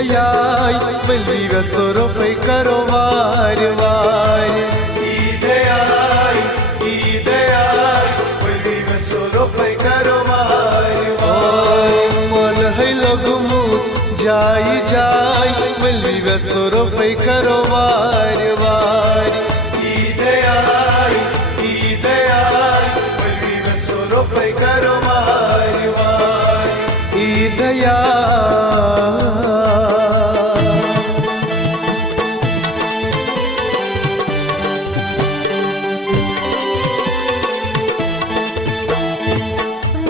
ईदयाय बलवी सोरो पे करो वार वार ईदयाय बलवी सोरो पे करो वार वार मोल है लोगमुत जाई जाय बलवी सोरो पे करो वार वार ईदयाय बलवी सोरो पे करो वार वार ईदया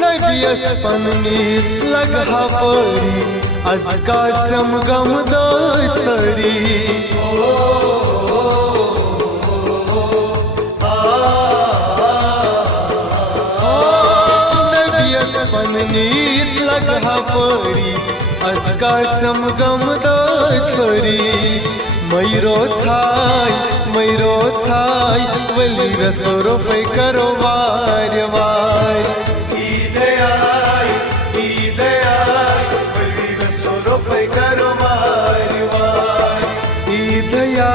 नबियस पन्नीस लगहा परी आज कासम गम सरी नबियस पन्नीस लगहा परी आज कासम गम सरी मैरो छाय बलवी सोरो पे करो वार वार ईदयाय बलवी सोरो पे करो वार वार ईदया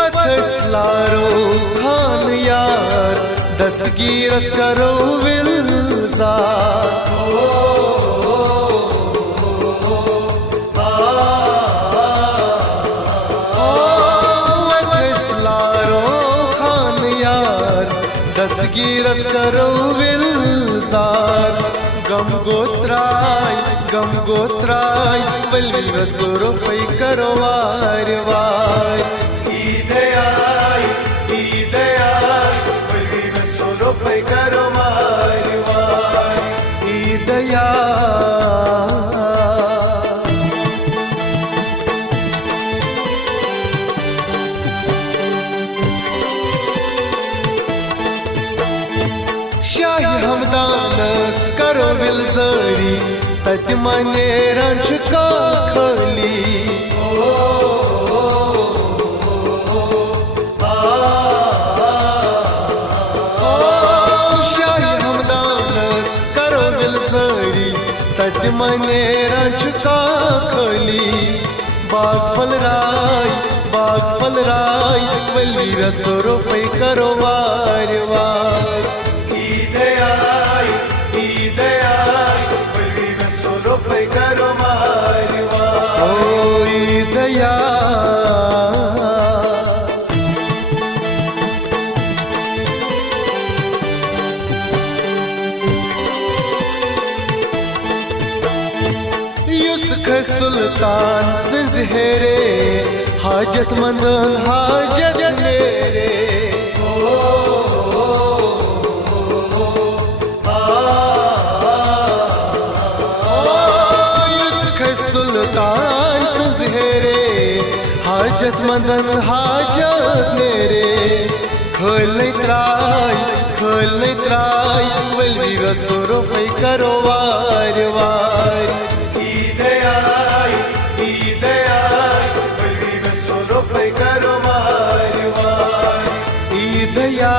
वथस्लारो खान यार दसगीरस करो विलजार दसगीरस करो विलजार गम गोस्त्राय बलवी सोरो पे करो वार वार ईदयाय बलवी सोरो पे करो वार वार ईदया शाही हमदानस करो विलजरी तत मने रंच का खली शाही हमदानस करो विलजरी तत मने रंच का खली बाग फल राय बलवी सोरो पे करो वार वार ईदयाय बलवी सोरो पे करो वार वार ओ ईदया युसुफ सुल्तान सिंहेरे हाजत मंदन हाजत मेरे सुल्तान सजहेरे हाजत मंदन हाजत मेरे खोल त्राय बलवी सोरो पे करो वार वार ईदयाय बलवी सोरो पे करो वार वार ईदया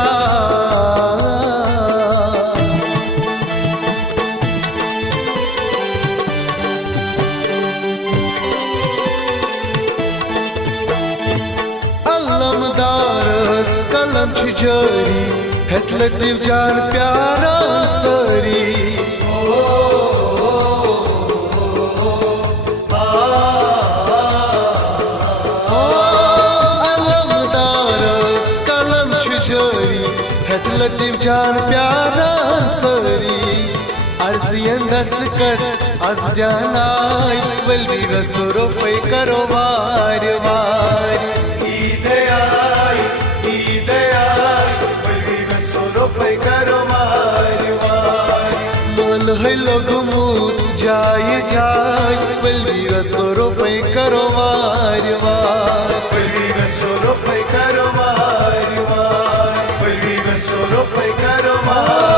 अलमदारस कलम जारी हेत लतीफ जान प्यारा सरी अलमदारस कलम जारी हेत लतीफ जान प्यारा सरी अर्जियन दस्खत आज ध्यानाय बलवी सोरो पे करो वार वार ईदयाय बलवी सोरो पे करो वार वार मोल है लोगमुत जाय बलवी सोरो पे करो वार वार बलवी सोरो पे करो वार वार बलवी सोरो पे करो वार